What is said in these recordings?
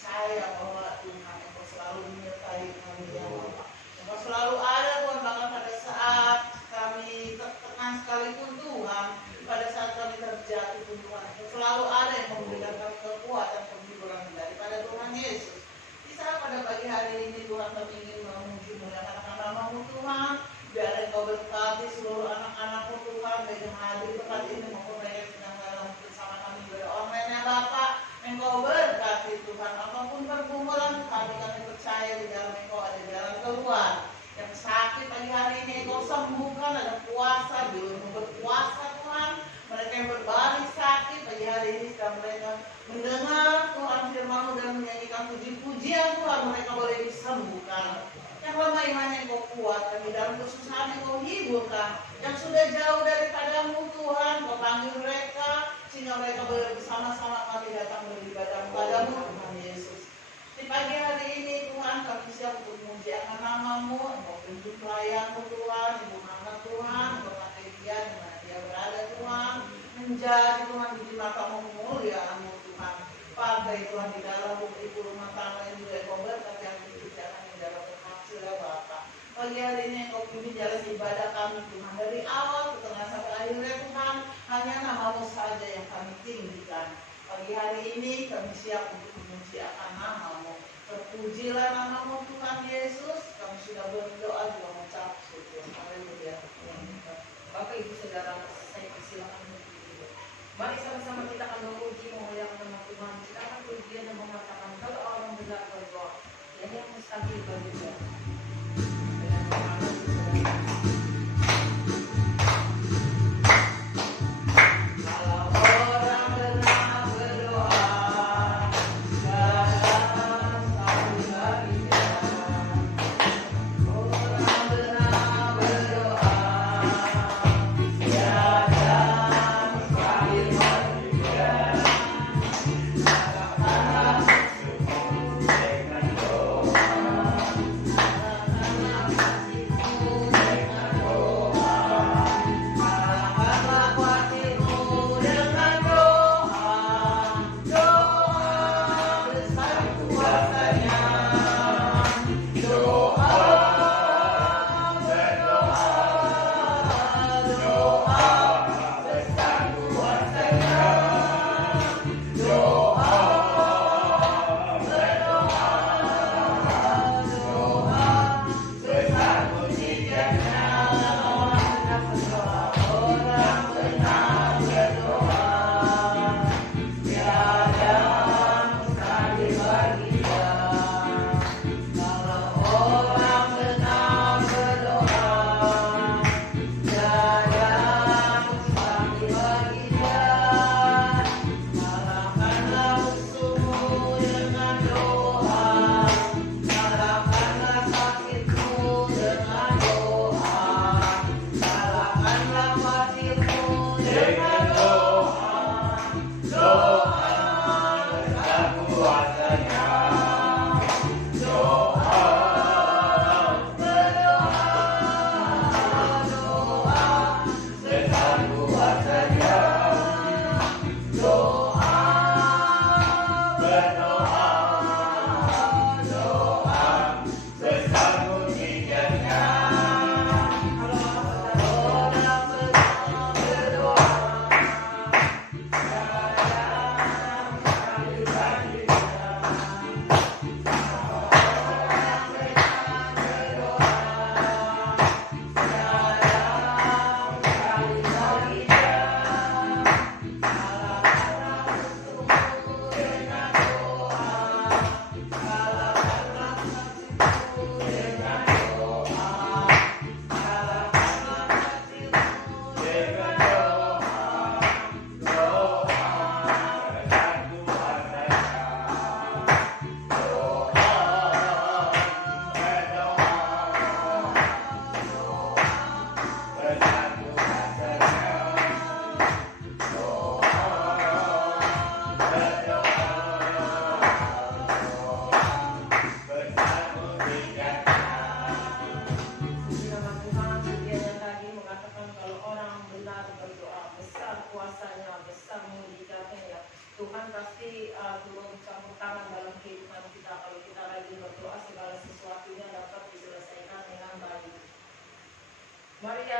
percaya bahwa Tuhan Engkau selalu menyertai kami ya Bapa. Engkau selalu ada Tuhan, bahkan pada saat kami tertekan sekalipun Tuhan, pada saat kami terjatuh pun Tuhan, Engkau selalu ada yang memberikan kami kekuatan penghiburan daripada Tuhan Yesus. Di saat pada pagi hari ini Tuhan, kami ingin memuji muliakan nama-Mu Tuhan. Biar Engkau berkati seluruh anak-anak-Mu Tuhan, baik yang hadir tempat ini maupun mereka yang sedang dalam bersama kami pada online ya Bapa. Engkau berkati Tuhan, apapun pergumulan kami percaya di dalam Engkau ada jalan keluar. Yang sakit pagi hari ini Engkau sembuhkan, ada puasa, belum berpuasa Tuhan. Mereka yang berbaring sakit pagi hari ini setelah mereka mendengar Tuhan firman-Mu dan menyanyikan puji-pujian Tuhan, mereka boleh disembuhkan. Yang lemah imannya Engkau kuatkan, di dalam kesusahan Engkau hiburkan. Yang sudah jauh daripadamu Tuhan, Engkau panggil mereka sehingga mereka boleh bersama-sama kami datang beribadah kepadamu Tuhan Yesus. Di pagi hari ini Tuhan, kami siap untuk memujiakan nama-Mu. Engkau pimpin pelayan-Mu Tuhan, Ibu Mama Tuhan, Engkau pakai dia di mana dia berada Tuhan, menjadi Tuhan di mata-Mu kemuliaan-Mu Tuhan. Pakai Tuhan di dalam ibu rumah tangga ini juga Engkau berkati yang dikerjakan di dalam berhasil ya Bapa. Pagi hari ini Engkau pimpin jalan ibadah kami Tuhan, dari awal ke tengah sampai akhirnya Tuhan, hanya nama-Mu saja yang kami tinggikan. Pagi hari ini kami siap untuk memujiakan nama-Mu. Terpujilah nama-Mu Tuhan Yesus. Kami sudah berdoa juga mengucap syukur. Haleluya. Bapak Ibu Saudara, saya persilakan untuk duduk. Mari sama-sama kita akan memuji memuliakan nama Tuhan. Kita akan pujian dan mengatakan kalau orang benar berdoa, yang mustahil bagi Dia. Dengan semangat saudara.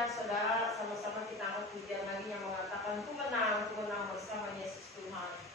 ya saudara, sama-sama kita angkat pujian lagi yang mengatakan ku menang bersama Yesus Tuhan.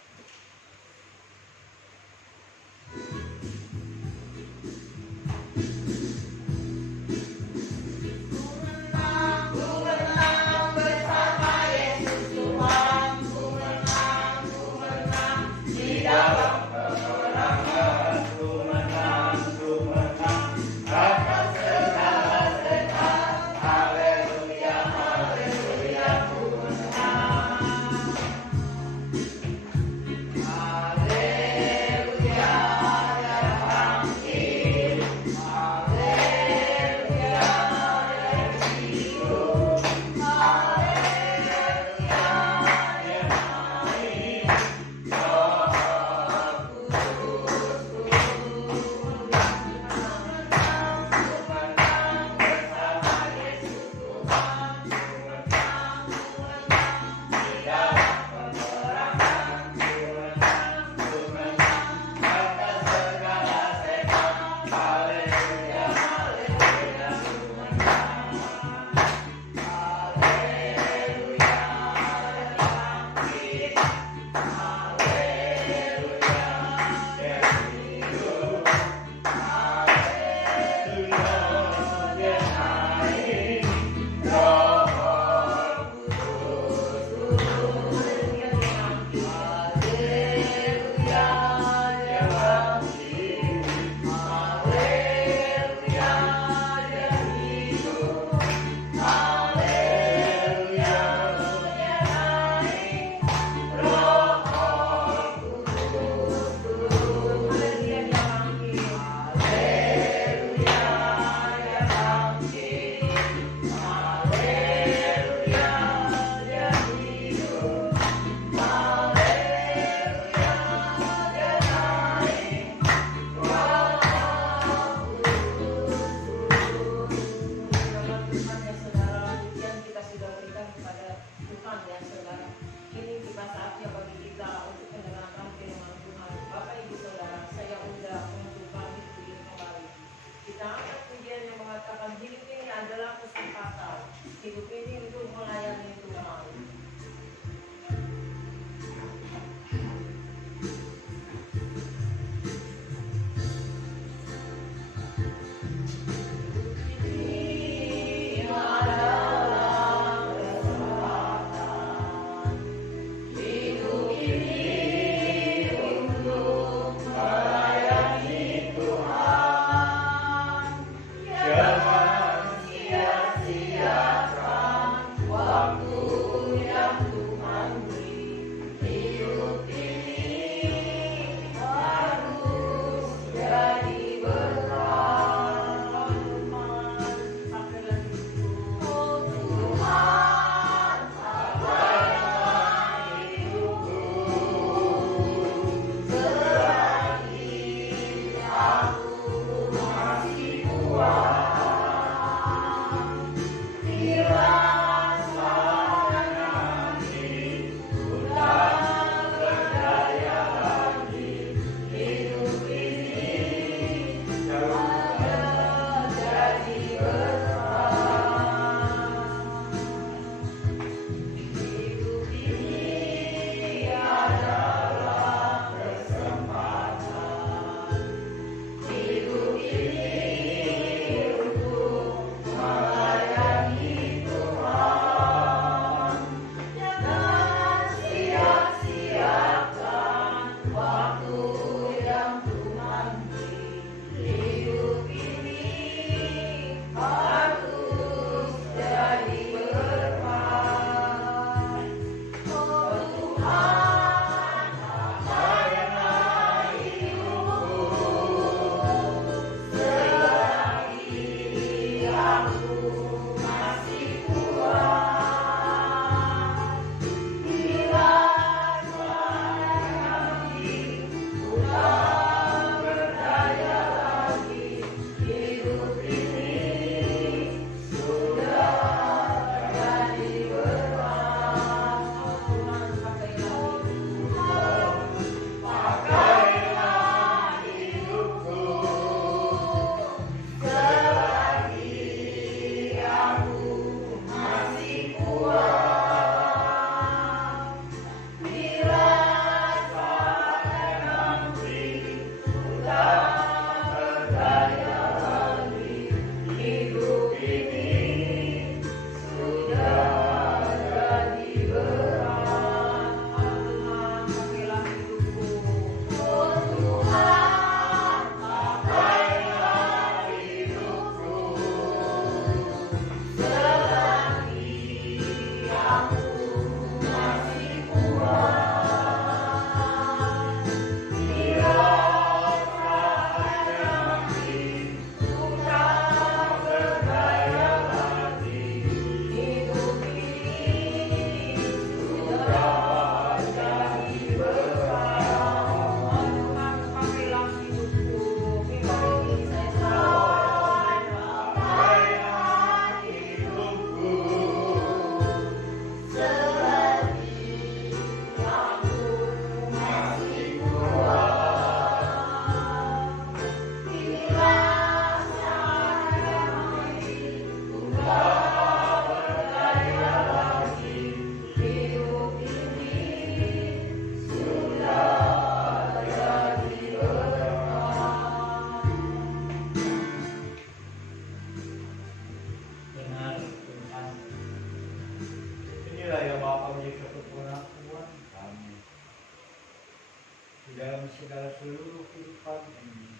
kehidupan ini.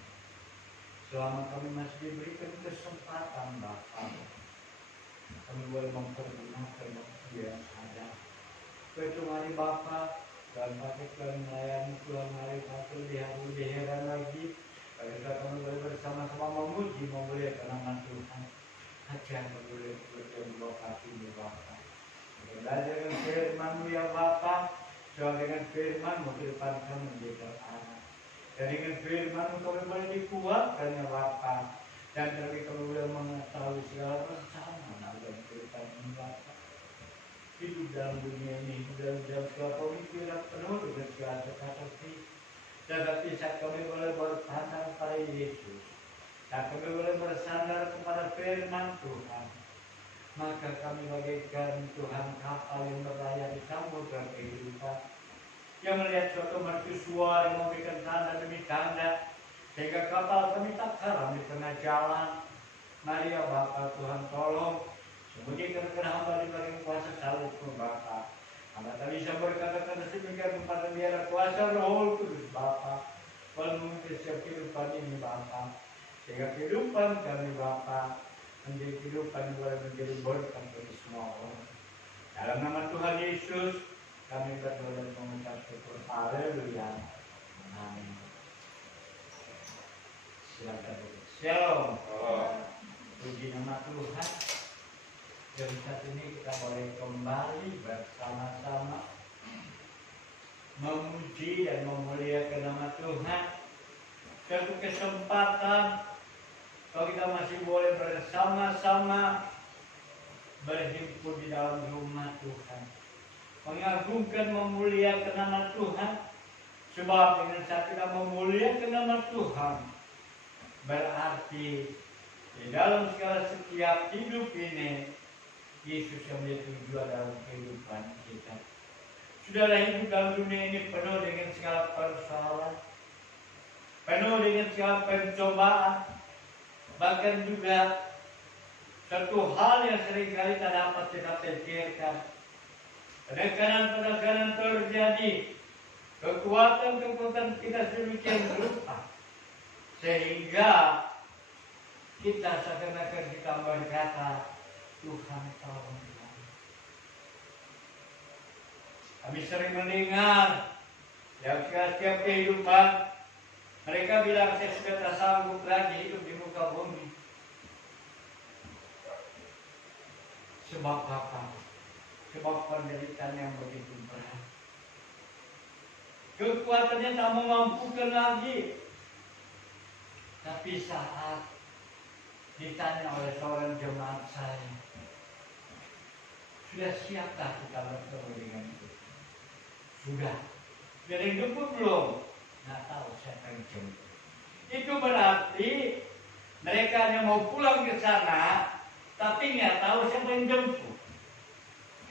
Selama kami masih diberikan kesempatan Bapa, kami boleh mempergunakan waktu yang ada. Kecuali Bapa dan pakai kami melayani Tuhan hari satu di heran lagi. Pada kami boleh bersama-sama memuji memuliakan nama Tuhan. Ajar boleh berkati di Bapa. Belajar dengan firman-Mu ya Bapa, soal dengan firman-Mu ke depan kami menjadi anak. Dan dengan firman-Mu kami boleh dikuatkan ya Bapa. Dan kami boleh mengetahui segala rencana dalam kehidupan ini Bapa. Hidup dalam dunia ini, dalam segala pemikiran penuh dengan segala teka-teki. Tetapi saat kami boleh bersandar pada Yesus, saat kami boleh bersandar kepada firman Tuhan, maka kami bagaikan Tuhan kapal yang berlayar di samudera kehidupan, yang melihat suatu mercusuar yang memberikan tanda demi tanda, sehingga kapal kami tak karam di tengah jalan. Mari ya Bapa Tuhan tolong, sembunyikan hamba di balik kuasa salib Bapa. Hamba tak bisa berkata-kata demikian kepada biar kuasa Roh Kudus Bapa, memimpin setiap kehidupan ini Bapa, sehingga kehidupan kami Bapa menjadi kehidupan yang boleh menjadi berkat bagi semua orang. Dalam nama Tuhan Yesus kami berdoa dan mengucap syukur. Haleluya. Amin. Silakan. Shalom. Puji nama Tuhan. Dan saat ini kita boleh kembali bersama-sama memuji dan memuliakan nama Tuhan. Satu kesempatan kalau kita masih boleh bersama-sama berhimpun di dalam rumah Tuhan, mengagungkan, memuliakan nama Tuhan. Sebab dengan saat kita memuliakan nama Tuhan, berarti di dalam segala setiap hidup ini Yesus yang menjadi tujuan dalam kehidupan kita. Sudahlah, hidup dalam dunia ini penuh dengan segala persoalan, penuh dengan segala pencobaan, bahkan juga satu hal yang seringkali tak dapat kita pikirkan. Penekanan-penekanan terjadi, kekuatan-kekuatan kita sedemikian rupa, sehingga kita seakan-akan kita berkata, Tuhan tolong kami. Kami sering mendengar yang setiap kehidupan mereka bilang saya sudah tak sanggup lagi hidup di muka bumi. Sebab apa? Sebab penderitaan yang begitu berat. Kekuatannya tak memampukan lagi. Tapi saat ditanya oleh seorang jemaat saya, sudah siapkah kita bertemu dengan itu? Sudah. Sudah jemput belum? Nggak tahu, saya akan jemput. Itu berarti mereka yang mau pulang ke sana, tapi nggak tahu siapa yang jemput.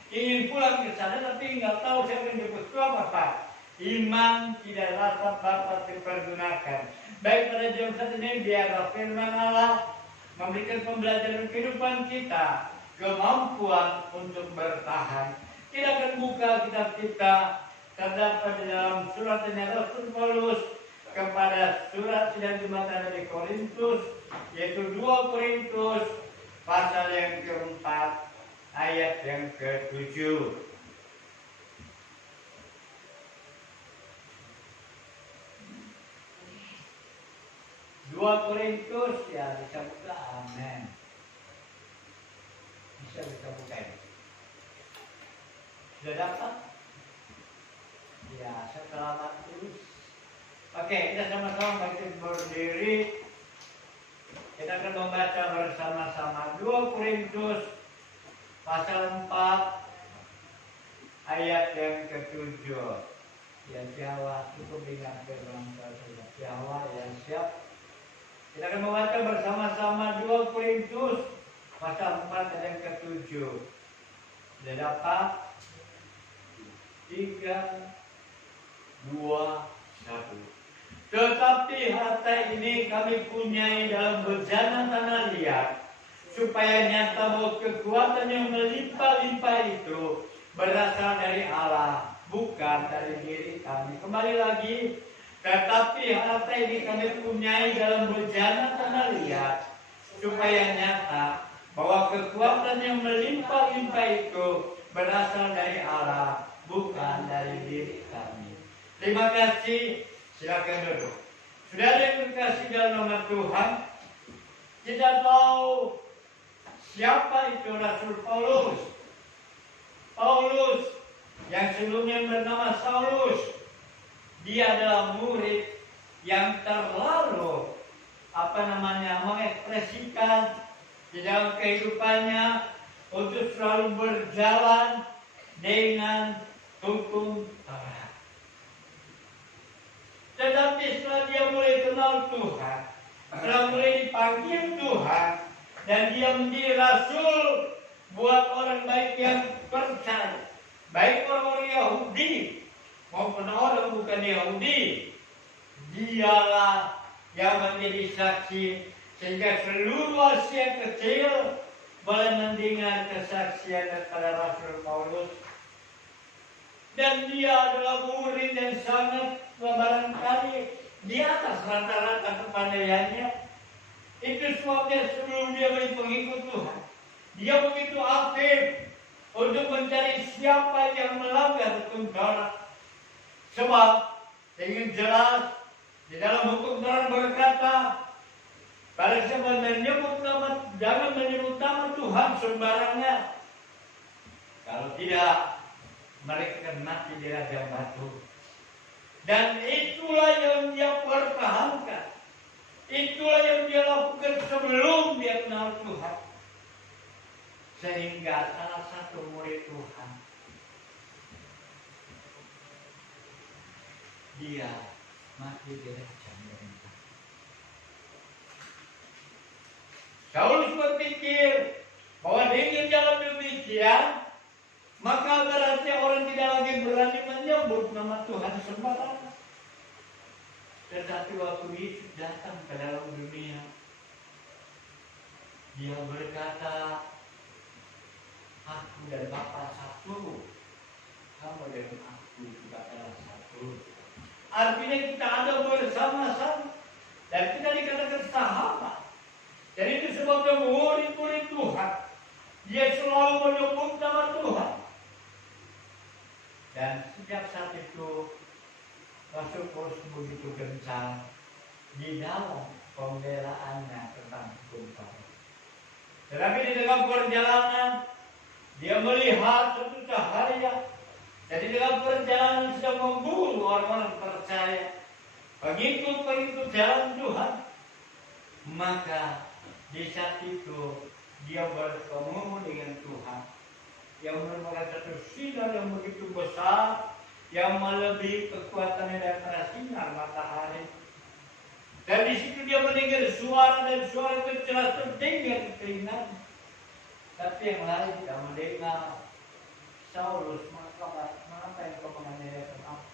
Ingin pulang ke sana, tapi nggak tahu siapa yang jemput. Itu apa? Iman tidak dapat dipergunakan. Baik pada jam saat ini, biarlah firman Allah memberikan pembelajaran kehidupan kita, kemampuan untuk bertahan. Kita akan buka kitab kita, terdapat di dalam suratnya Rasul Paulus kepada surat sidang jemaat di Korintus, yaitu 2 Korintus pasal yang keempat ayat yang ke-7. 2 Korintus, ya bisa buka, amin. Bisa buka ini. Sudah dapat? Ya, setelah tulis. Oke, kita sama-sama berdiri. Kita akan membaca bersama-sama 2 Korintus pasal 4 ayat yang ke-7. Ya, Jawa cukup ingat firman Tuhan. Jawa yang siap. Kita akan membaca bersama-sama 2 Korintus pasal 4 ayat yang ke-7. Sudah dapat? 3, 2, 1. Tetapi harta ini kami punyai dalam bejana tanah liat, supaya nyata bahwa kekuatan yang melimpah-limpah itu berasal dari Allah, bukan dari diri kami. Kembali lagi, Tetapi harta ini kami punyai dalam berjalan tanah liat, supaya nyata bahwa kekuatan yang melimpah-limpah itu berasal dari Allah, bukan dari diri kami. Terima kasih, silakan duduk. Saudara yang dikasih dalam nama Tuhan, kita tahu siapa itu Rasul Paulus. Paulus yang sebelumnya bernama Saulus, dia adalah murid yang terlalu mengekspresikan di dalam kehidupannya untuk selalu berjalan dengan hukum Taurat. Tetapi setelah dia mulai kenal Tuhan, setelah mulai dipanggil Tuhan, dan dia menjadi rasul buat orang baik yang percaya, baik orang-orang Yahudi maupun orang bukan Yahudi, dialah yang menjadi saksi sehingga seluruh Asia kecil boleh mendengar kesaksian daripada Rasul Paulus. Dan dia adalah murid yang sangat barangkali di atas rata-rata kepandaiannya. Itu sebabnya sebelum dia menjadi pengikut Tuhan, dia begitu aktif untuk mencari siapa yang melanggar hukum Taurat. Sebab dengan jelas di dalam hukum Taurat berkata, pada siapa menyebut nama, jangan menyebut nama Tuhan sembarangan. Kalau tidak, mereka akan mati di rajam batu. Dan itulah yang dia pertahankan. Itulah yang dia lakukan sebelum dia kenal Tuhan. Sehingga salah satu murid Tuhan, dia mati di rajam batu. Saulus berpikir bahwa dengan jalan demikian, maka berarti orang tidak lagi berani menyebut nama Tuhan sembarangan. Tetapi waktu Yesus datang ke dalam dunia, dia berkata, aku dan Bapa satu, kamu dan aku juga adalah satu. Artinya kita ada bersama-sama dan kita dikatakan sahabat. Jadi itu sebabnya murid-murid Tuhan, dia selalu menyebut nama Tuhan. Dan sejak saat itu Rasul Paulus begitu gencar di dalam pembelaannya tentang hukum Taurat. Tetapi di dalam perjalanan dia melihat suatu cahaya. Jadi dalam perjalanan sedang memburu orang-orang percaya, pengikut-pengikut jalan Tuhan. Maka di saat itu dia bertemu dengan Tuhan yang merupakan satu sinar yang begitu besar, yang melebihi kekuatannya daripada sinar matahari. Dan di situ dia mendengar suara, dan suara itu jelas terdengar di telinganya. Tapi yang lain tidak mendengar. Saulus, mengapa yang kau menganiayakan aku?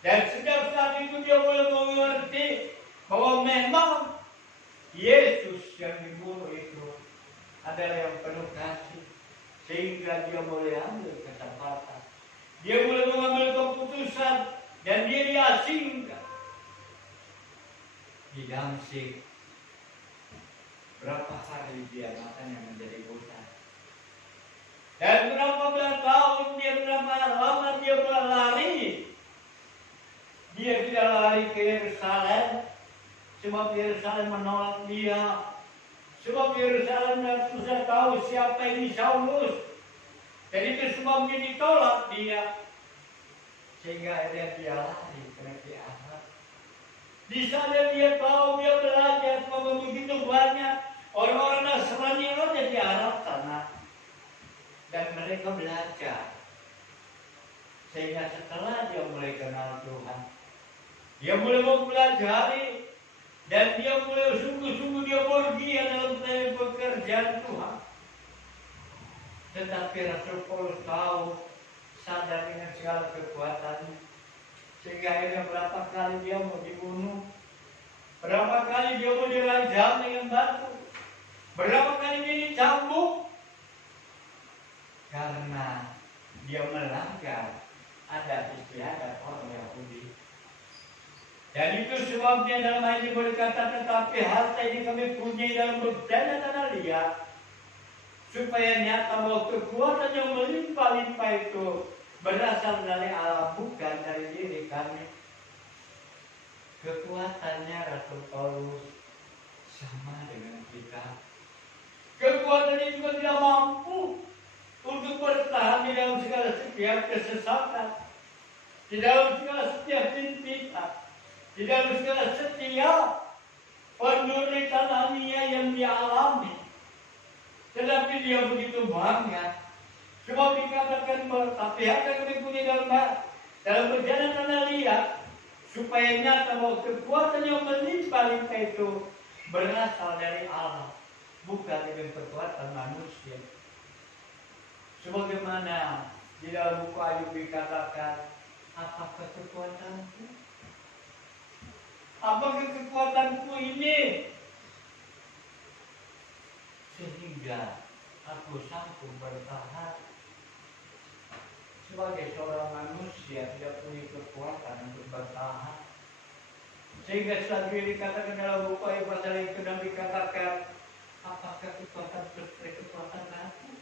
Dan sejak saat itu dia mulai mengerti bahwa memang Yesus yang dibunuh itu adalah yang penuh kasih, sehingga dia mulai ambil kesempatan. Dia mulai mengambil keputusan dan dia diasingkan di Damsyik. Berapa hari dia matanya menjadi buta. Dan berapa belas tahun dia, berapa lama dia berlari. Dia tidak lari ke Yerusalem, sebab Yerusalem menolak dia. Sebab Yerusalem susah tahu siapa ini Saulus. Dan itu sebabnya ditolak dia. Sehingga dia lari ke negeri Arab. Di sana dia tahu, dia belajar bahwa begitu banyak orang-orang Nasrani yang ada di Arab sana. Dan mereka belajar. Sehingga setelah dia mulai kenal Tuhan, dia mulai mempelajari. Dan dia mulai sungguh-sungguh dia bergiat dalam pekerjaan Tuhan. Tetapi Rasul Paulus tahu, sadar dengan segala kekuatannya. Sehingga akhirnya berapa kali dia mau dibunuh. Berapa kali dia mau dirajam dengan batu. Berapa kali dia dicambuk. Karena dia melanggar adat istiadat orang Yahudi. sebabnya dalam hal ini berkata, tetapi harta ini kami punyai dalam berdana tanah liat, supaya nyata bahwa kekuatan yang melimpah-limpah itu berasal dari Allah, bukan dari diri kami. Kekuatannya Rasul Paulus sama dengan kita. Kekuatannya juga tidak mampu untuk bertahan di dalam segala setiap kesesatan, di dalam segala setiap tintikan, di dalam segala setiap penderitaan aniaya yang dialami. Tetapi dia begitu bangga. Sebab dikatakan bahwa tapi harta kami punya dalam perjalanan tanah liat, supaya nyata bahwa kekuatan yang melimpah-limpah itu berasal dari Allah, bukan dengan kekuatan manusia. Sebagaimana di dalam buku Ayub dikatakan, apakah kekuatanku? Apakah kekuatanku ini sehingga aku sanggup bertahan? Sebagai seorang manusia tidak punya kekuatan untuk bertahan. Sehingga selanjutnya dikatakan dalam buku Ayub pasal yang ke-6 dikatakan, apakah kekuatan seperti kekuatan aku?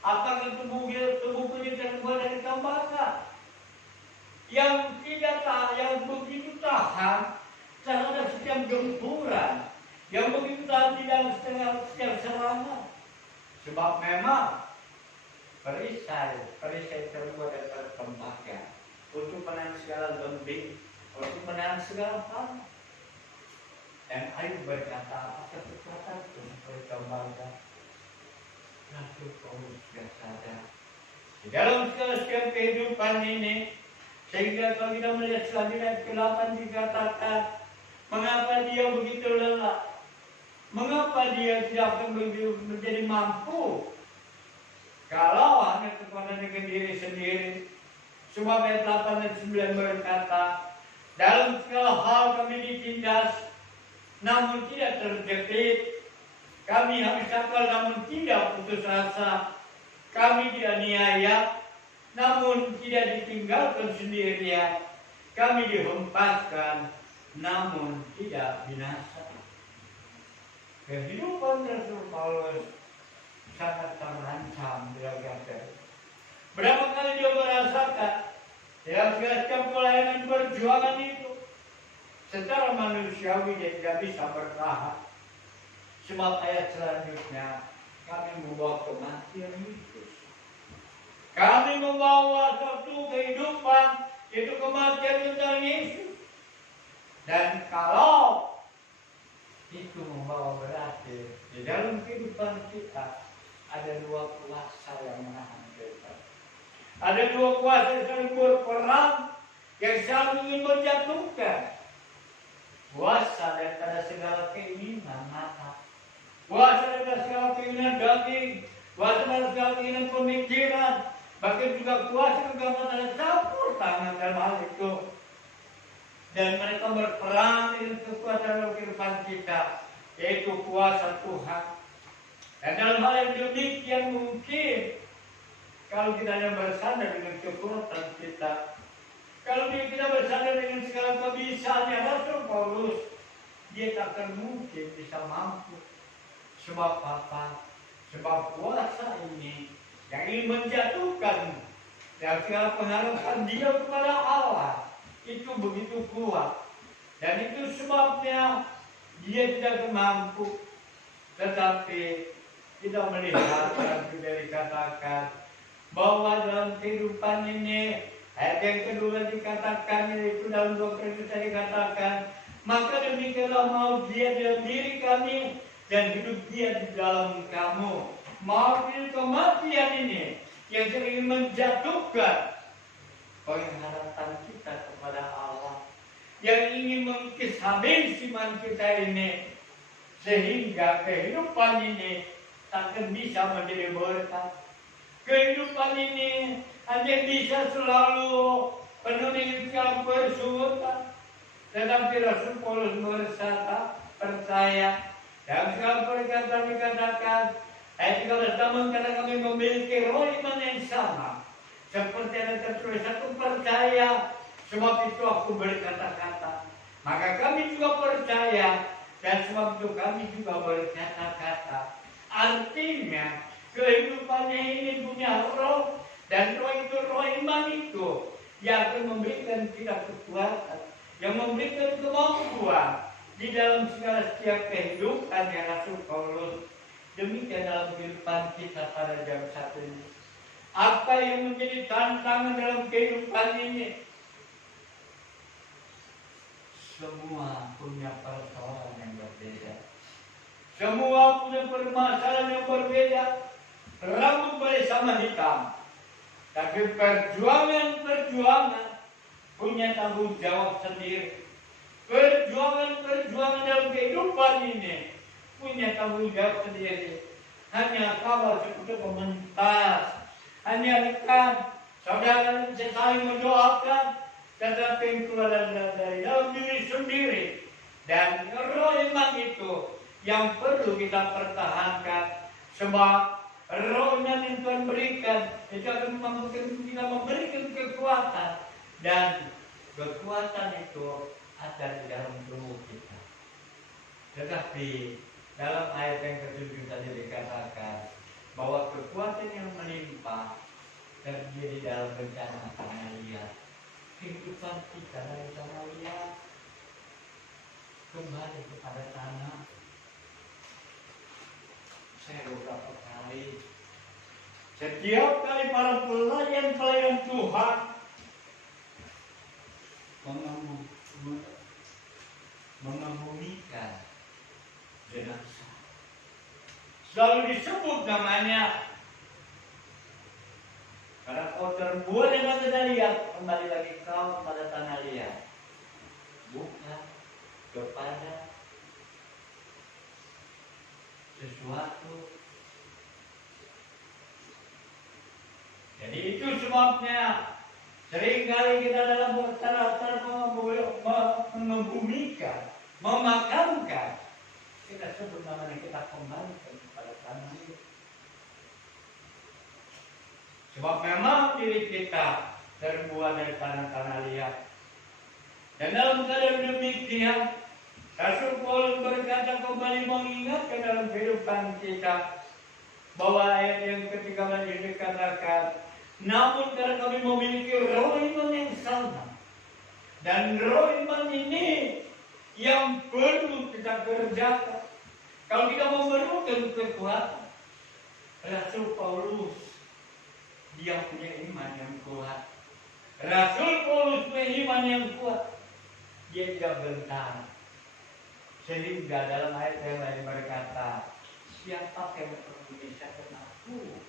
Apakah tubuhku ini terbuat dari tembaga yang begitu tahan terhadap setiap gempuran, yang begitu tahan di dalam setiap serangan? Sebab memang perisai terbuat dari tembaga untuk menahan segala lembing, untuk menahan segala panas. Dan Ayub berkata, apakah kekuatan itu seperti tembaga? Rasul Paulus sudah sadar di dalam segala setiap kehidupan ini, sehingga kalau kita melihat selanjutnya ke-8 dikatakan, mengapa dia begitu lelah? Mengapa dia tidak akan menjadi mampu kalau hanya kepada dengan diri sendiri? Sebab ayat 8 dan 9 berkata, dalam segala hal kami ditindas, namun tidak terjepit. Kami habis akal namun tidak putus asa. Kami dianiaya namun tidak ditinggalkan sendirian. Kami dihempaskan namun tidak binasa. Kehidupan Rasul Paulus sangat terancam beragam. Berapa kali dia merasakan dalam setiap pelayanan perjuangan itu, secara manusiawi dia tidak bisa bertahan. Sebab ayat selanjutnya, kami membawa kematian Yesus. Kami membawa satu kehidupan, itu kematian tentang Yesus. Dan kalau itu membawa berarti di dalam kehidupan kita ada dua kuasa yang menahan kita. Ada dua kuasa yang saling berperang, yang saling ingin menjatuhkan. Kuasa daripada segala keinginan mata, kuasa daripada segala keinginan daging, kuasa daripada segala keinginan pemikiran, bahkan juga kuasa kegagalan dan campur tangan dalam hal itu. Dan mereka berperang dengan kekuatan dalam kehidupan kita, yaitu kuasa Tuhan. Dan dalam hal yang demikian mungkin, kalau kita hanya bersandar dengan kekuatan kita, kalau kita bersandar dengan segala kebisaannya Rasul Paulus, dia tak akan mungkin bisa mampu. Sebab apa? Sebab kuasa ini yang ingin menjatuhkan dan segala pengharapan dia kepada Allah itu begitu kuat. Dan itu sebabnya dia tidak mampu. Tetapi kita melihat dalam juga dikatakan bahwa dalam kehidupan ini, ayat yang kedua dikatakan, yaitu dalam 2 Korintus dikatakan, maka demikianlah mau dia dalam diri kami dan hidup dia di dalam kamu. Mau kematian ini yang sering menjatuhkan pengharapan kita kepada Allah, yang ingin mengikis habis iman kita ini, sehingga kehidupan ini takkan bisa menjadi berkat. Kehidupan ini hanya bisa selalu penuh dengan segala persuatan. Tetapi Rasul Paulus bersata percaya dalam segala perkataan dikatakan, ayat 13, namun karena kami memiliki roh iman yang sama, seperti yang tertulis, aku percaya, sebab itu aku berkata-kata. Maka kami juga percaya dan sebab itu kami juga berkata-kata. Artinya kehidupannya ini punya roh, dan roh itu roh iman itu yang akan memberikan kita kekuatan, yang memberikan kemampuan di dalam segala setiap kehidupan yang Rasul Paulus. Demikian dalam kehidupan kita pada jam satu ini. Apa yang menjadi tantangan dalam kehidupan ini? Semua punya persoalan yang berbeda. Semua punya permasalahan yang berbeda. Rambut boleh sama hitam, tapi perjuangan punya tanggung jawab sendiri. Perjuangan dalam kehidupan ini punya tanggung jawab sendiri. Hanya kabar seperti komentar, hanya kan saudara bisa saling mendoakan, tetapi yang keluar dari dalam diri sendiri. Dan roh iman itu yang perlu kita pertahankan, sebab roh iman yang Tuhan berikan itu akan memberikan kekuatan, dan kekuatan itu ada di dalam tubuh kita. Tetapi dalam ayat yang ke-7 tadi dikatakan bahwa kekuatan yang menimpa terjadi dalam bencana tanah liat. Kehidupan kita dari tanah liat kembali kepada tanah. Saya beberapa kali, setiap kali para pelayan Tuhan mengemumikan jenazah, selalu disebut namanya. Karena kau terbuat dengan tanah liat, kembali lagi kau pada tanah liat, bukan kepada sesuatu. Jadi itu sebabnya seringkali kita dalam berkata mengebumikan, memakamkan, kita sebut namanya, kita kembalikan kepada tanah itu. Sebab memang diri kita terbuat dari tanah-tanah liat. Dan dalam keadaan demikian, Rasul Paulus berkata kembali mengingatkan dalam kehidupan kita bahwa ayat yang ketika dikatakan, namun karena kami memiliki roh iman yang sama, dan roh iman ini yang perlu kita kerjakan. Kalau kita memerlukan kekuatan, Rasul Paulus dia punya iman yang kuat. Rasul Paulus punya iman yang kuat. Dia tidak bentar. Sehingga dalam ayat yang lain berkata, siapa yang memisahkan aku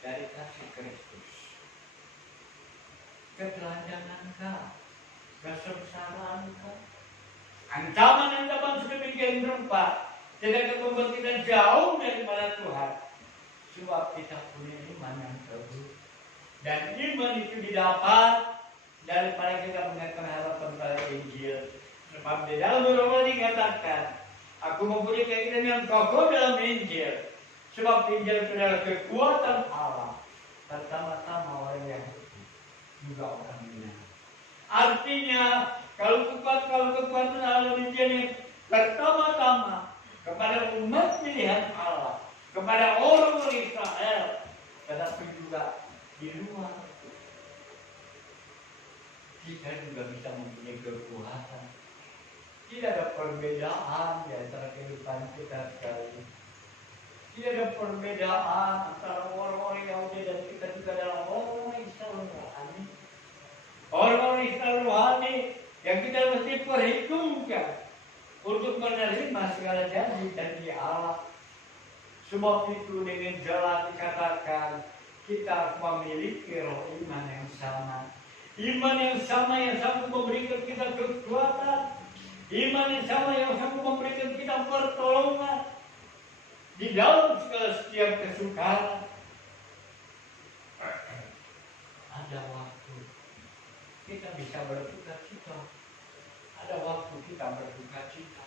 dari kasih Kristus? Keteladanan-Kah? Kesengsaraan-Kah? Ancaman-ancaman sedemikian rupa tidak akan membuat kita jauh daripada Tuhan. Sebab kita punya iman yang teguh. Dan iman itu didapat daripada kita mengaitkan harapan pada Injil. Sebab di dalam Roma dikatakan, aku mempunyai keyakinan yang kokoh dalam Injil. Sebab Injil itu adalah kekuatan Allah. Pertama-tama orang Yahudi, juga orang Yunani. Artinya, kalau kekuatan Allah Injil pertama-tama kepada umat pilihan Allah, kepada orang Israel, tetapi juga di luar, kita juga bisa mempunyai kekuatan. Tidak ada perbedaan di antara kehidupan kita sekali. Tidak ada perbedaan antara orang-orang Yahudi dan kita juga dalam orang Israel rohani. Orang-orang Israel rohani yang kita mesti perhitungkan untuk menerima segala janji Allah. Sebab itu dengan jelas dikatakan kita memiliki roh iman yang sama. Iman yang sama yang sanggup memberikan kita kekuatan. Iman yang sama yang sanggup memberikan kita pertolongan di dalam segala setiap kesukaran. Ada waktu kita bisa berduka cita. Ada waktu kita berduka cita.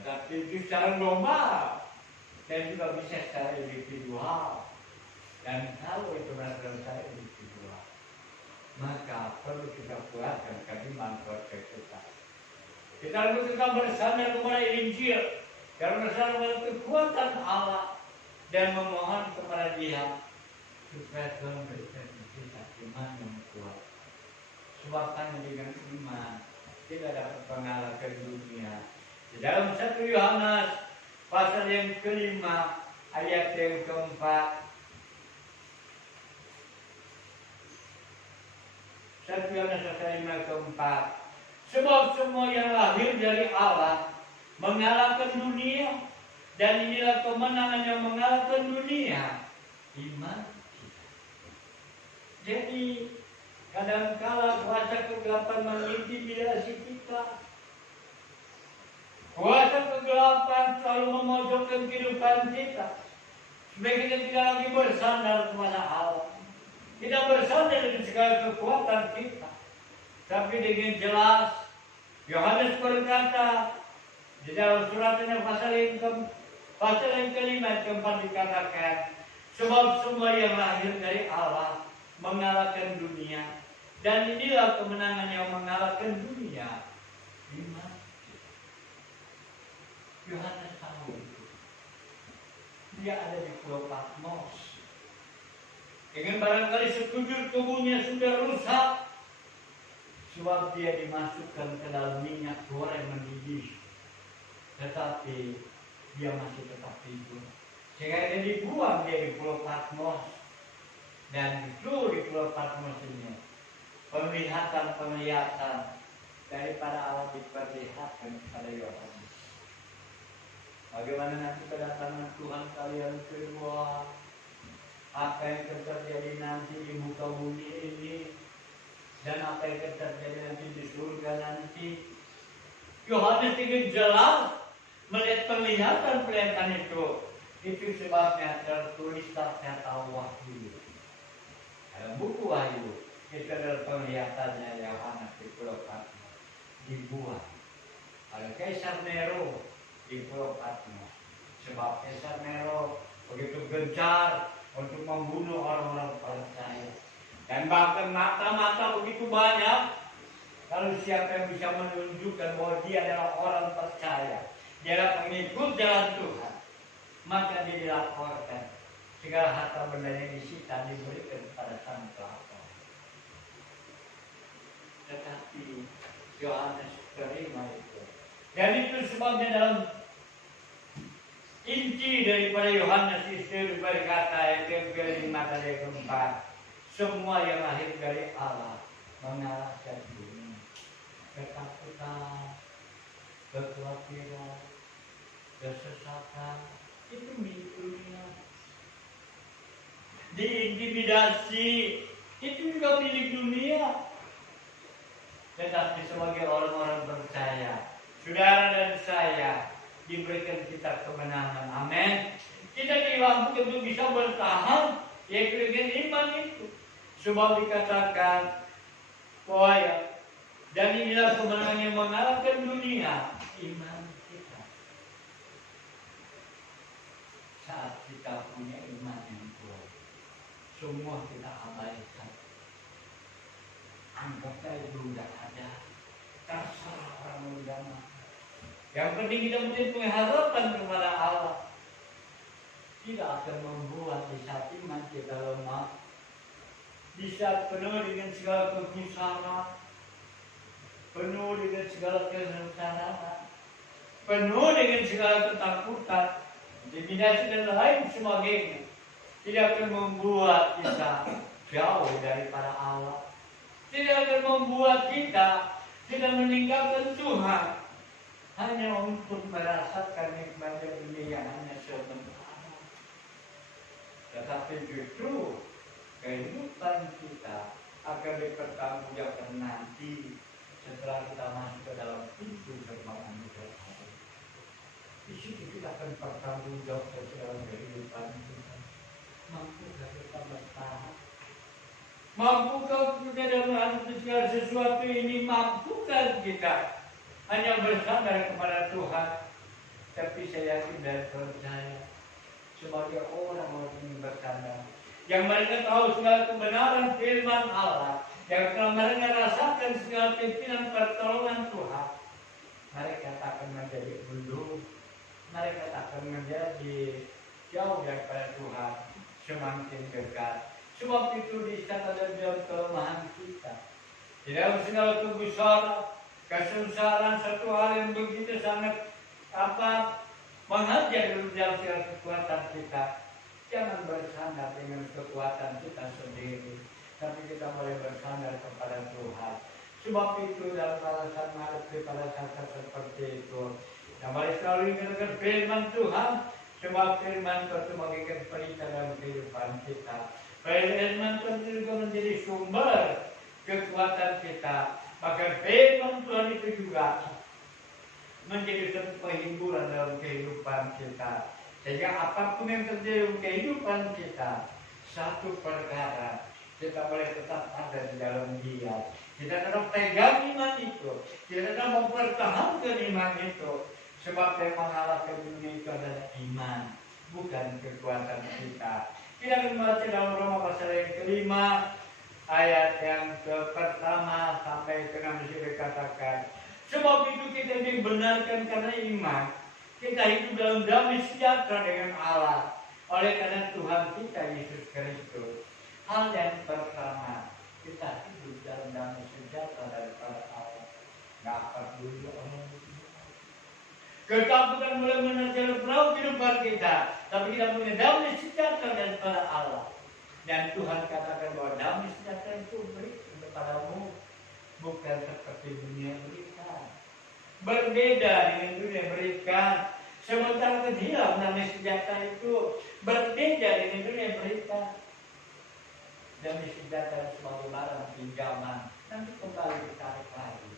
Tetapi itu secara global dan juga bisa secara individual. Dan kalau itu benar-benar secara individual, maka perlu kita kuatkan keimanan keluarga kita. Kita harus tetap bersandar kepada Injil dan bersandar kepada kekuatan Allah dan memohon kepada Dia supaya Tuhan berikan kita iman yang kuat. Sebab hanya dengan iman kita dapat mengalahkan dunia. Di dalam 1 Yohanes pasal yang kelima ayat yang keempat. 1 Yohanes pasal 5 keempat. Sebab semua yang lahir dari Allah mengalahkan dunia, dan inilah kemenangan yang mengalahkan dunia, iman kita. Jadi kadangkala kuasa kegelapan mengintimidasi kita. Kuasa kegelapan selalu memojokkan kehidupan kita. Supaya kita tidak lagi bersandar kepada Allah. Tidak bersandar dengan segala kekuatan kita. Tapi dengan jelas Yohanes berkata di dalam suratnya pasal yang kelima keempat dikatakan, sebab semua yang lahir dari Allah mengalahkan dunia, dan inilah kemenangan yang mengalahkan dunia, iman. Yohanes tahu itu. Dia ada di Pulau Patmos. Ingin barangkali sekujur tubuhnya sudah rusak, sebab dia dimasukkan ke dalam minyak goreng mendidih, tetapi dia masih tetap hidup. Sehingga dia dibuang dia di Pulau Patmos. Dan itu di Pulau Patmos ini penglihatan daripada Allah diperlihatkan kepada Yohanes. Bagaimana nanti kedatangan Tuhan kalian kedua, apa yang terjadi nanti di muka bumi ini, dan apa yang terjadi nanti di surga nanti. Yohanes ingin jelas melihat penglihatan itu. Itu sebabnya tertulis kata Wahyu. Dalam buku Wahyu, itu adalah penglihatannya Yohanes di Pulau Patmos, dibuat oleh Kaisar Nero di Pulau Patmos. Sebab Kaisar Nero begitu gencar untuk membunuh orang-orang percaya. Dan bahkan mata-mata begitu banyak. Lalu siapa yang bisa menunjukkan bahwa dia adalah orang percaya, dia adalah pengikut jalan Tuhan, maka dia dilaporkan. Segala harta benda yang disita diberikan kepada sang pelapor. Tetapi Yohanes terima itu. Dan itu sebabnya dalam inti daripada Yohanes itu berkata ayat kelima dan ayat keempat, semua yang lahir dari Allah mengalahkan dunia. Ketakutan, kekhawatiran, kesesatan itu milik dunia. Diintimidasi itu juga milik dunia. Tetapi sebagai orang-orang percaya, saudara dan saya, diberikan kita kemenangan. Amin. Kita dimampukan untuk bisa bertahan, yaitu dengan iman itu. Sebab dikatakan bahwa dan inilah kemenangan yang mengalahkan dunia, iman kita. Saat kita punya iman yang kuat, semua kita abaikan. Anggapnya itu tidak ada. Terserah orang agama. Yang penting kita punya pengharapan kepada Allah. Tidak akan membuat di saat iman kita lemah, di saat penuh dengan segala kegusaran, penuh dengan segala kerencanaan, penuh dengan segala ketakutan, intimidasi dan lain sebagainya, tidak akan membuat kita jauh daripada Allah. Tidak akan membuat kita tidak meninggalkan Tuhan hanya untuk merasakan nikmat dunia yang hanya sementara. Tetapi justru kehidupan kita akan dipertanggungjawabkan nanti setelah kita masuk ke dalam pintu gerbang anugerah Allah. Di situ kita akan bertanggungjawab dalam kehidupan kita. Mampukah kita bertahan? Mampukah kita dalam segala sesuatu ini? Mampukah kita hanya bersandar kepada Tuhan? Tapi saya yakin dan percaya sebagai orang yang bersandar, yang mereka tahu segala kebenaran firman Allah, yang telah mereka rasakan segala pimpinan pertolongan Tuhan, Mari katakan menjadi ulu, mari katakan menjadi jauh daripada Tuhan, semakin dekat. Sebab itu di sana dalam kelemahan kita, di dalam segala kebesaran, kesengsaraan satu hal yang begitu sangat menghajar dalam segala kekuatan kita. Jangan bersandar dengan kekuatan kita sendiri, tapi kita boleh bersandar kepada Tuhan. Sebab itu dalam alasan menghadapi pada saat seperti itu, yang boleh selalu ingatkan firman Tuhan. Sebab firman Tuhan itu bagikan pelita dalam kehidupan kita. Firman Tuhan juga menjadi sumber kekuatan kita. Maka firman Tuhan itu juga menjadi satu penghiburan dalam kehidupan kita. Sehingga apapun yang terjadi dalam kehidupan kita, satu perkara kita boleh tetap ada di dalam Dia. Kita tetap pegang iman itu, kita tetap mempertahankan iman itu. Sebab yang mengalahkan dunia itu adalah iman, bukan kekuatan kita. Kita membaca dalam Roma pasal yang kelima, ayat yang pertama sampai ke 6 dikatakan, sebab itu kita dibenarkan karena iman. Kita hidup dalam damai sejahtera dengan Allah oleh karena Tuhan kita Yesus Kristus. Hal yang pertama, kita hidup dalam damai sejahtera daripada Allah. Gak peduli orang itu. Ketakutan mulai menerjang perahu kehidupan kita, tapi kita punya damai sejahtera daripada Allah. Dan Tuhan katakan bahwa damai sejahtera itu berikan kepadamu, bukan seperti dunia berikan. Berbeda dengan dunia berikan. Sementara hilang damai sejahtera itu berbeda dengan dunia berikan. Damai sejahtera sebagai barang pinjaman, nanti kembali ditarik lagi.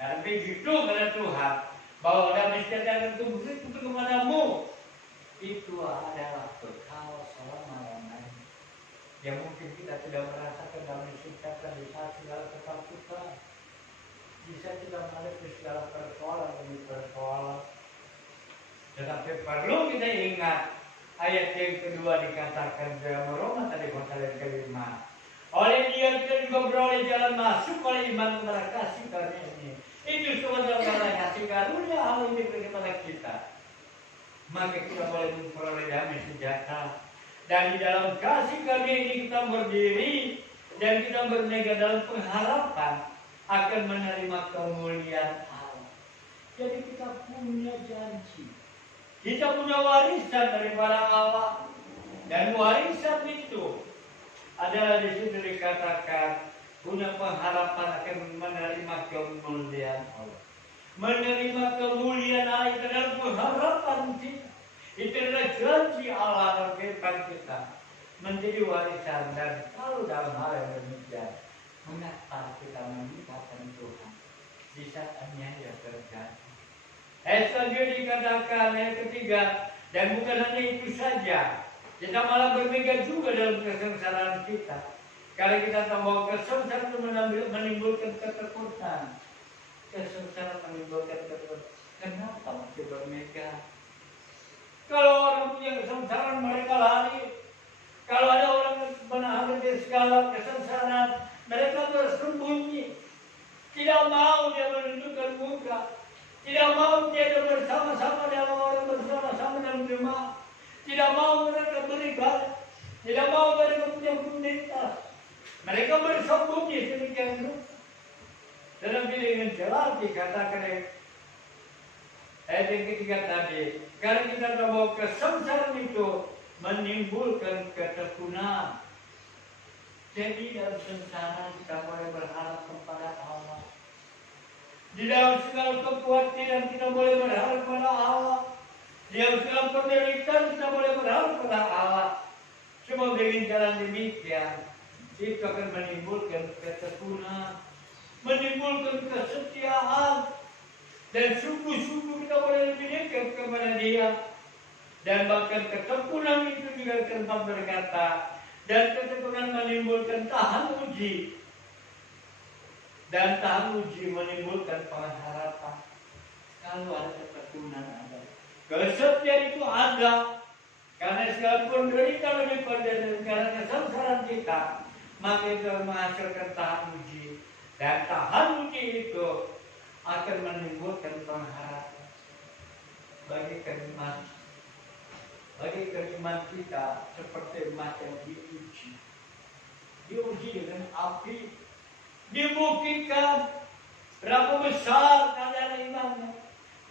Dan begitu kepada Tuhan, bahwa damai sejahtera itu berikan kepadamu, itu adalah bekal selama-lamanya. Ya mungkin kita tidak merasakan damai sejahtera di saat segala ketakutan, bisa tidak menghadapi segala persoalan demi persoalan. Tetapi perlu kita ingat ayat yang kedua dikatakan dalam Roma tadi pasal yang kelima. Oleh Dia kita juga beroleh jalan masuk oleh iman kepada kasih karunia ini. Itu semua dalam kasih karunia hal ini kepada kita. Maka kita boleh memperoleh damai sejahtera. Dan di dalam kasih karunia ini kita berdiri dan kita bermegah dalam pengharapan akan menerima kemuliaan Allah. Jadi kita punya janji, kita punya warisan daripada Allah, dan warisan itu adalah di situ dikatakan punya pengharapan akan menerima kemuliaan Allah. Menerima kemuliaan Allah itu adalah pengharapan kita. Itu adalah janji Allah dalam kehidupan kita menjadi warisan. Dan kalau dalam hal yang demikian, mengapa kita memintakan Tuhan di saat aniaya terjadi? Selanjutnya dikatakan yang ketiga, dan bukan hanya itu saja, kita malah bermegah juga dalam kesengsaraan kita. Kalau kita tahu kesengsaraan itu menimbulkan ketakutan, kesengsaraan menimbulkan ketakutan. Kenapa masih bermegah? Kalau orang punya kesengsaraan mereka lari. Kalau ada orang menahan dari segala kesengsaraan, mereka bersembunyi. Tidak mau dia menunjukkan muka. Tidak mau dia bersama-sama dalam orang bersama-sama dalam jemaah. Tidak mau mereka beribadah. Tidak mau mereka punya komunitas. Mereka bersembunyi sedemikian rupa. Dalam dengan jelas dikatakan ayat yang ketiga tadi, karena kita tahu bahwa kesengsaraan itu menimbulkan ketekunan. Jadi dalam sengsara kita boleh berharap kepada Allah. Di dalam segala kekhawatiran kita boleh berharap kepada Allah. Di dalam segala penderitaan kita boleh berharap kepada Allah. Cuma dengan jalan demikian, itu akan menimbulkan ketekunan, menimbulkan kesetiaan, dan sungguh-sungguh kita boleh lebih dekat kepada Dia. Dan bahkan ketekunan itu juga tempat berkata, dan ketekunan menimbulkan tahan uji. Dan tahan uji menimbulkan pengharapan. Kalau ada ketekunan ada, kesetiaan itu ada. Karena segala penderitaan lebih penderitaan karena kesengsaraan kita, maka itu menghasilkan tahan uji. Dan tahan uji itu akan menimbulkan pengharapan bagi keiman kita seperti emas yang diuji dengan api, dibuktikan berapa besar kadar imannya,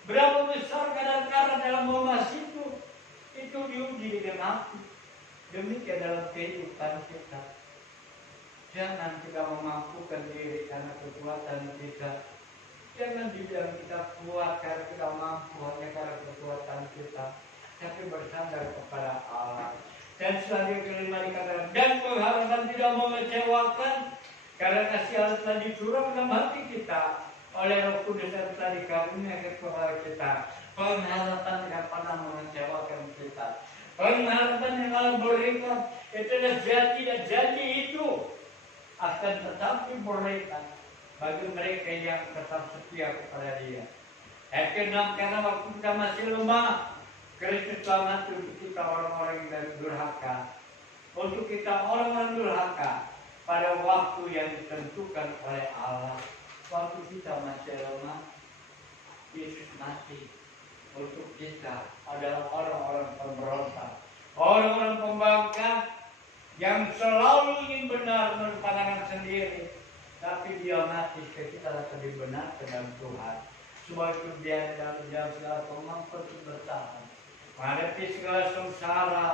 berapa besar kadar dalam emas itu diuji dengan api. Demikian dalam kehidupan kita. Jangan kita memampukan diri karena kekuatan kita. Jangan dibilang kita kuat karena kita mampu hanya karena kekuatan kita. Tapi bersandar kepada Allah. Dan selanjutnya kelima dikatakan, dan pengharapan tidak mengecewakan karena kasih Allah telah dicurah dalam hati kita oleh Roh Kudus yang telah dikaruniakan kepada kita. Pengharapan tidak pernah mengecewakan kita. Pengharapan yang Allah berikan itu adalah janji itu akan tetap diberikan bagi mereka yang tetap setia kepada Dia. Yang keenam, karena waktu kita masih lemah, Kristus telah mati untuk kita orang-orang yang durhaka. Untuk kita orang-orang durhaka pada waktu yang ditentukan oleh Allah. Waktu kita masih lemah, Yesus mati. Untuk kita adalah orang-orang pemberontak, orang-orang pembangkang yang selalu ingin benar menurut pandangan sendiri, tapi dia mati ketika kita dibenarkan dalam Tuhan. Sebab itu dia dalam segala kemampuan untuk bertahan menghadapi segala sengsara,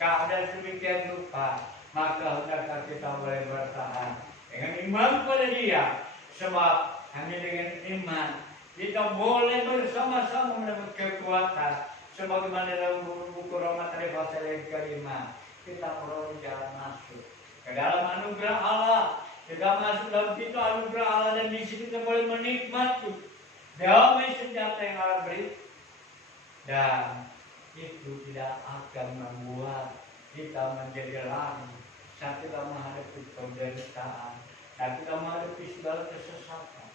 keadaan demikian rupa, maka hendaklah kita boleh bertahan dengan iman pada Dia. Sebab hanya dengan iman kita boleh bersama-sama mendapat kekuatan. Sebagaimana dalam buku Roma tadi pasal yang kelima, kita perlu jalan masuk ke dalam anugerah Allah. Kita masuk dalam pintu anugerah Allah dan di sini kita boleh menikmati damai senjata yang Allah beri. Dan itu tidak akan membuat kita menjadi lari saat kita menghadapi penderitaan dan kita menghadapi segala kesesatan.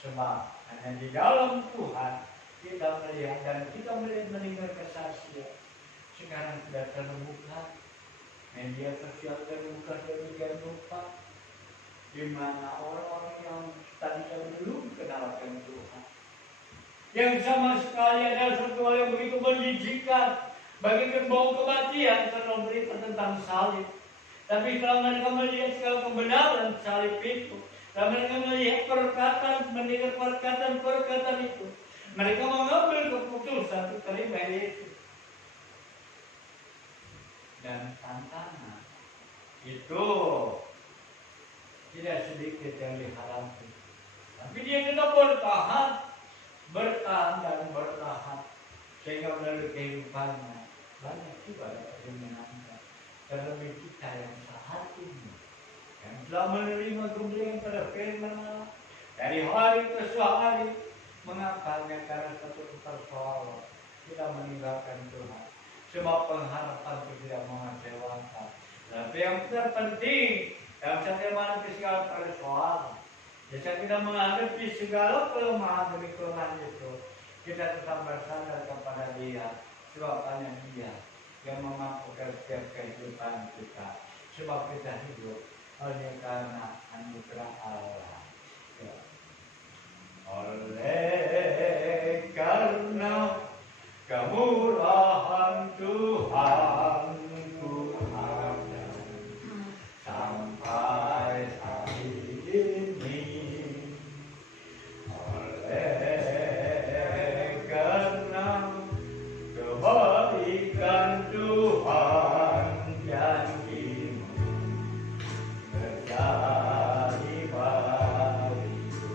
Sebab hanya di dalam Tuhan kita melihat dan kita melihat mendengar kesaksian. Sekarang sudah terbuka, media sosial terbuka sedemikian rupa, di mana orang-orang yang tadinya belum kenalkan Tuhan, yang sama sekali adalah suatu hal yang begitu menjijikkan, bagaikan bau kematian karena berita tentang salib. Tapi kalau mereka melihat segala kebenaran salib itu, dan mereka melihat mendengar perkataan itu, mereka mengambil keputusan untuk terima Yesus. Dan tantangan itu tidak sedikit yang dihadapi, tapi dia tetap bertahan dan bertahan, sehingga melalui kehidupannya banyak juga yang menyenangkan. Terlebih kita yang saat ini yang telah menerima kemuliaan pada firman Allah dari hari ke hari, mengapa karena satu persoalan kita meninggalkan Tuhan. Sebab pengharapan itu tidak mengecewakan. Tapi yang terpenting dalam setiap menghadapi segala persoalan, jika kita menghadapi segala kelemahan demi kelemahan itu, kita tetap bersandar kepada Dia. Sebab hanya Dia yang memampukan setiap kehidupan kita. Sebab kita hidup hanya karena anugerah Allah. Ya. Oleh karena kemurahan Tuhan ku ada sampai hari ini. Oleh karena kebaikan Tuhan janji-Mu terjadi bagiku.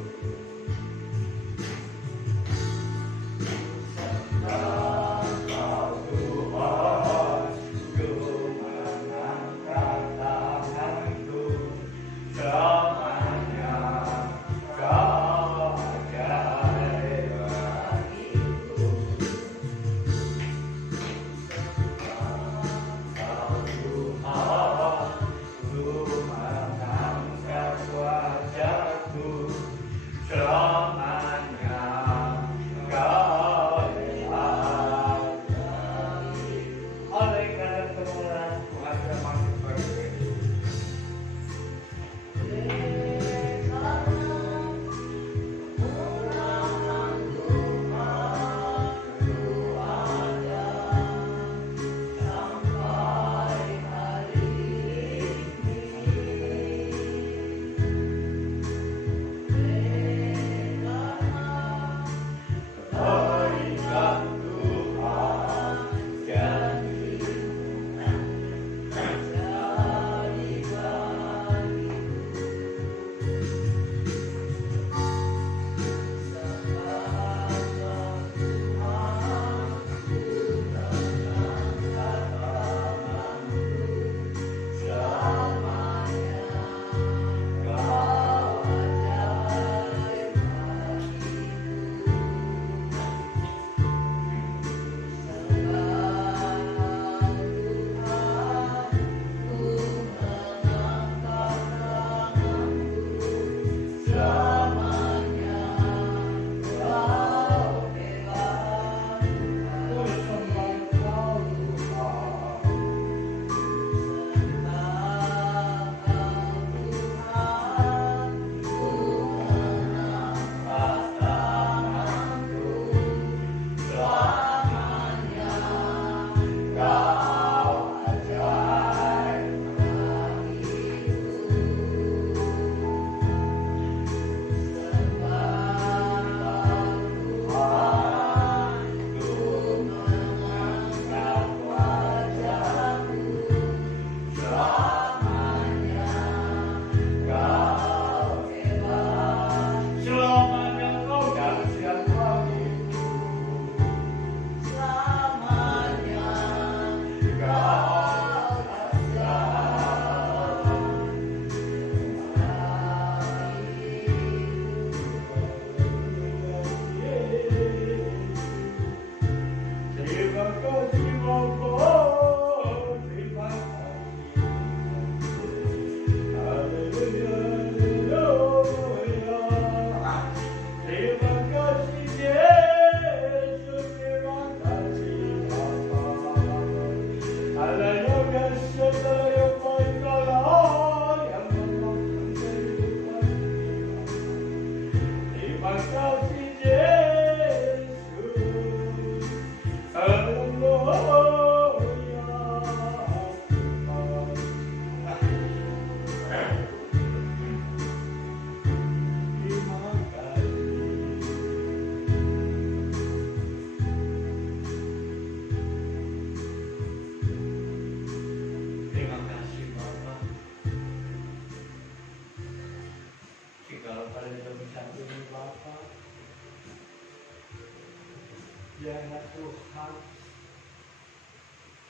biarlah Tuhan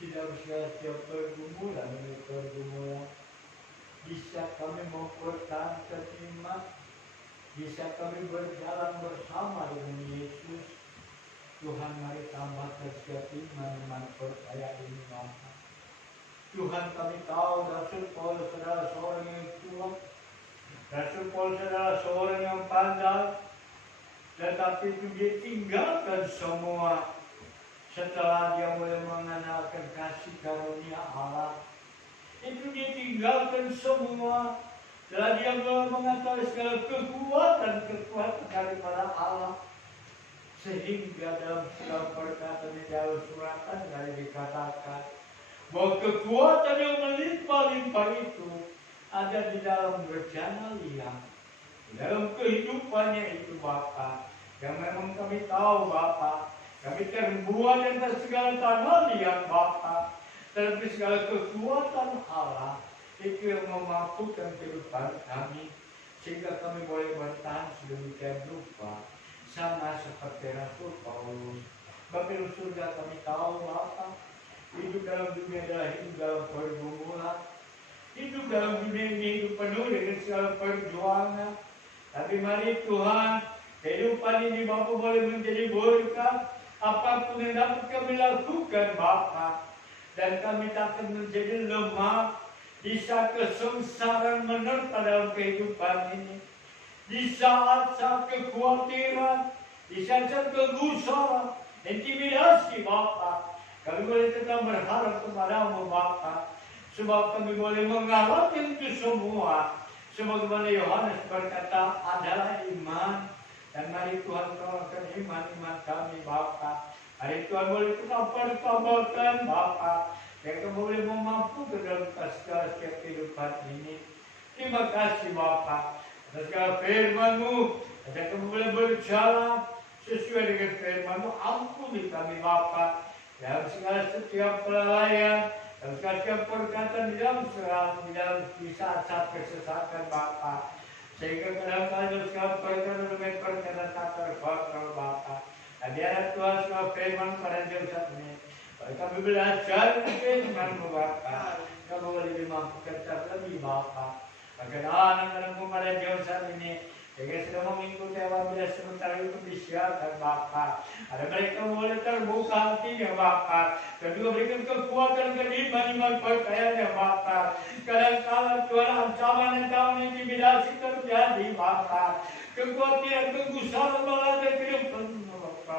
tidak segala setiap pergumulan bisa kami mempertahankan iman, bisa kami berjalan bersama dengan Yesus. Tuhan, mari tambahkan setiap iman percaya ini Bapa. Tuhan, kami tahu Rasul Paulus adalah seorang yang kuat, Rasul Paulus adalah seorang yang pandai, tetapi itu dia tinggalkan semua setelah dia mulai mengenalkan kasih karunia Allah. Itu dia tinggalkan semua setelah dia mulai mengetahui segala kekuatan daripada Allah. Sehingga dalam segala perkataan di dalam suratan dari dikatakan bahwa kekuatan yang melimpah-limpah itu ada di dalam rencana liang, di dalam kehidupannya itu Bapa. Yang memang kami tahu Bapa, kami terbuat atas segala tanah liang Bapa, tetapi segala kekuatan Allah itu yang memampukan kehidupan kami, sehingga kami boleh bertahan sedemikian rupa, sama seperti Rasul Paulus. Bapak Ibu surga, kami tahu Bapa, hidup dalam dunia adalah hidup dalam pergumulan, hidup dalam dunia ini hidup penuh dengan segala perjuangan. Tapi mari Tuhan, kehidupan ini Bapa boleh menjadi berkat. Apapun yang dapat kami lakukan Bapa, dan kami takkan menjadi lemah di saat kesengsaraan menerpa dalam kehidupan ini, di saat-saat kekhawatiran, di saat-saat kegusaran, intimidasi Bapa. Kami boleh tetap berharap kepadamu Bapa, sebab kami boleh mengalahkan itu semua. Sebagaimana Yohanes berkata, adalah iman. Dan mari Tuhan tolongkan iman kami Bapa. Mari Tuhan boleh tetap bertambahkan Bapa, yang kami boleh memampukan dalam segala setiap kehidupan ini. Terima kasih Bapa atas segala firman-Mu, dan kami boleh berjalan sesuai dengan firman-Mu. Ampuni kami Bapa dalam segala setiap kelalaian, dalam segala setiap perkataan di saat-saat kesesatan Bapa. Sehingga kadang-kadang segala perkataan tak terkontrol Bapa. Dan biarlah Tuhan segala firman pada jam saat ini, kami belajar firman-Mu Bapa, kami boleh dimampukan lebih Bapa. Bagi anak-anakmu pada jam saat ini, sehingga sudah mengikuti apabila sementara itu disiarkan Bapa. Ada mereka boleh terbuka hatinya Bapa, dan juga berikan kekuatan dan iman percayanya Bapa. Kadang-kadang Tuhan ancaman intimidasi terjadi Bapa, kekhawatiran, kegusaran melanda kehidupan Bapa.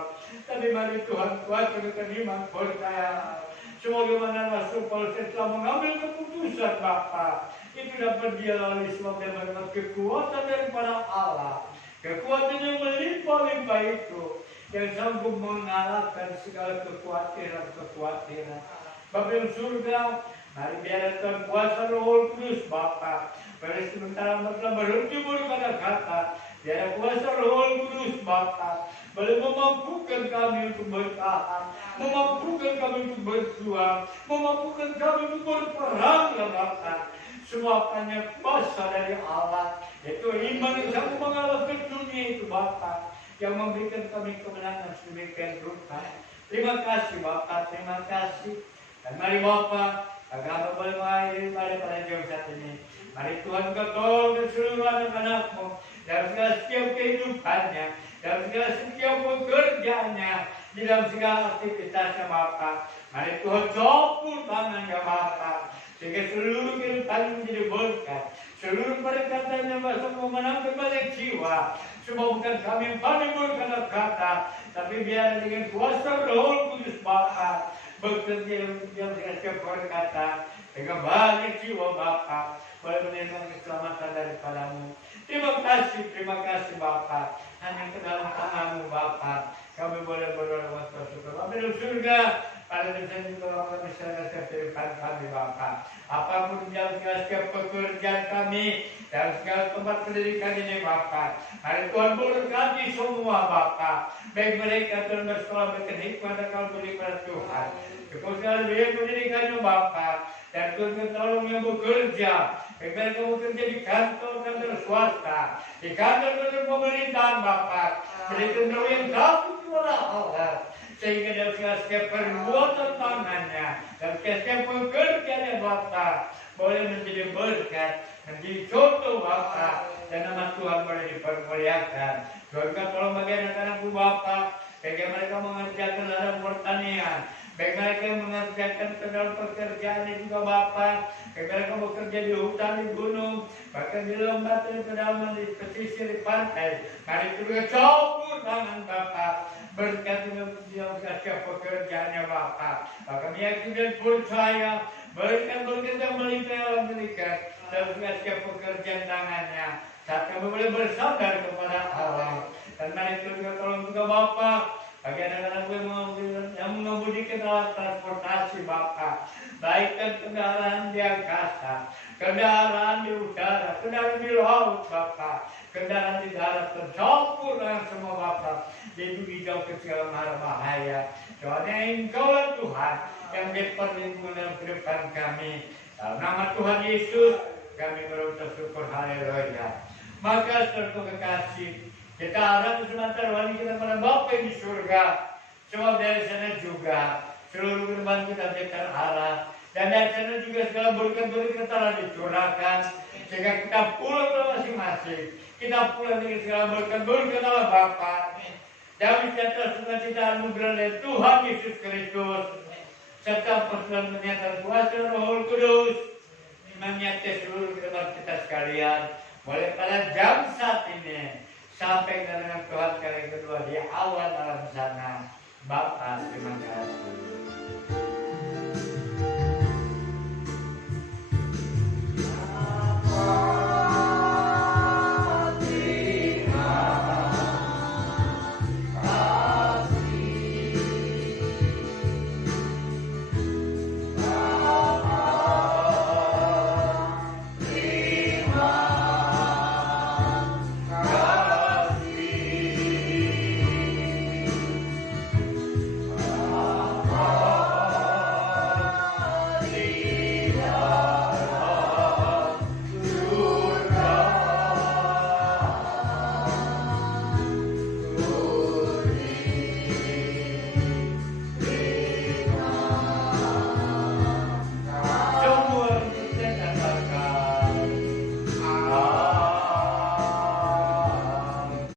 Tapi mari Tuhan kuatkan iman percaya. Sebagaimana Rasul Paulus telah mengambil keputusan Bapa, itu dapat dia lalui sebab dia mendapat kekuatan daripada Allah, kekuatan yang melimpah-limpah itu, yang sanggup mengalahkan segala kekhawatiran. Bapa yang surga, mari biarlah Tuhan kuasa Roh Kudus Bapa, pada sementara mereka berjemur kata-kata, biarlah kuasa Roh Kudus Bapa boleh memampukan kami untuk bertahan, memampukan kami untuk berjuang, memampukan kami untuk berperang ya Bapa. Semua hanya kuasa dari Allah, yaitu iman yang sanggup mengalahkan dunia itu Bapa, yang memberikan kami kemenangan sedemikian rupa. Terima kasih Bapa, terima kasih. Dan mari Bapa, agar boleh mengakhiri pada jam saat ini. Mari Tuhan Kau tolong seluruh anak-anak-Mu dalam segala setiap kehidupannya, dalam segala setiap pekerjaannya, di dalam segala aktivitasnya Bapa. Mari Tuhan campur tangannya Bapa, sehingga seluruh kehidupan menjadi berkat. Seluruh perkataan yang masuk memenangkan banyak jiwa. Semua bukan kami yang pandai berkata-kata, tapi biar dengan kuasa Roh Kudus Bapa bekerja dalam setiap perkataan, sehingga banyak jiwa Bapa boleh menerima keselamatan daripada-Mu. Terima kasih Bapa. Hanya ke dalam tangan-Mu Bapa kami boleh berdoa bersyukur. Bapa di surga, pada desain juga kami serahkan kehidupan kami Bapa. Apapun dalam setiap pekerjaan kami, dalam segala tempat pendidikan ini Bapa, mari Tuhan berkati semua Bapa, baik mereka Tuhan bersekolah berikan hikmah dan kalau beri pada Tuhan. Kekuasaan dia pendidikannya Bapa, dan Tuhan tolong yang bekerja, baik mereka bekerja di kantor swasta, di kantor pemerintahan Bapa, berikan roh yang takut kepada Allah, sehingga dalam setiap perbuatan tangannya dan setiap pekerjaan Bapa boleh menjadi berkat, menjadi contoh Bapa, dan nama Tuhan boleh dipermuliakan. Tuhan tolong bagi anak-anakku Bapa, bagi mereka mengerjakan dalam pertanian, bagi mereka yang mengerjakan dalam pekerjaan juga Bapa, bagi mereka bekerja di hutan, di gunung, bahkan di lembah, di pedalaman, di pesisir, di pantai. Mari juga campur tangan Bapa, berkati dalam setiap pekerjaannya Bapa. Maka yakin dan percaya berkat-berkat yang melimpah dalam setiap pekerjaan tangannya. Saat kami boleh bersandar kepada Allah. Dan mari juga tolong juga Bapa, bagi anak-anak yang mengemudikan alat transportasi Bapa, baik kendaraan di angkasa, kendaraan di udara, kendaraan di laut Bapa, kendaraan di darat, tercampur dengan semua Bapa, lindungi jauh ke segala mara bahaya. Soalnya Engkau Tuhan yang diperlindungi dalam kehidupan kami. Dalam nama Tuhan Yesus kami berucap syukur, haleluya. Maka saudara kekasih, kita harap sementara wali kita pada Bapa di surga. Sebab dari sana juga seluruh kehidupan kita terarah, dan dari sana juga segala berkat-berkat telah dicurahkan, sehingga kita pulang ke masing-masing. Kita pulang dengan segala berkat-berkat Allah Bapa. Damai sejahtera sukacita anugerah dari Tuhan Yesus Kristus, serta persekutuan menyatakan kuasa Roh Kudus menyertai seluruh kehidupan kita sekalian, mulai pada jam saat ini sampai dengan Tuhan kali kedua di awan alam sana. Bapa, terima kasih.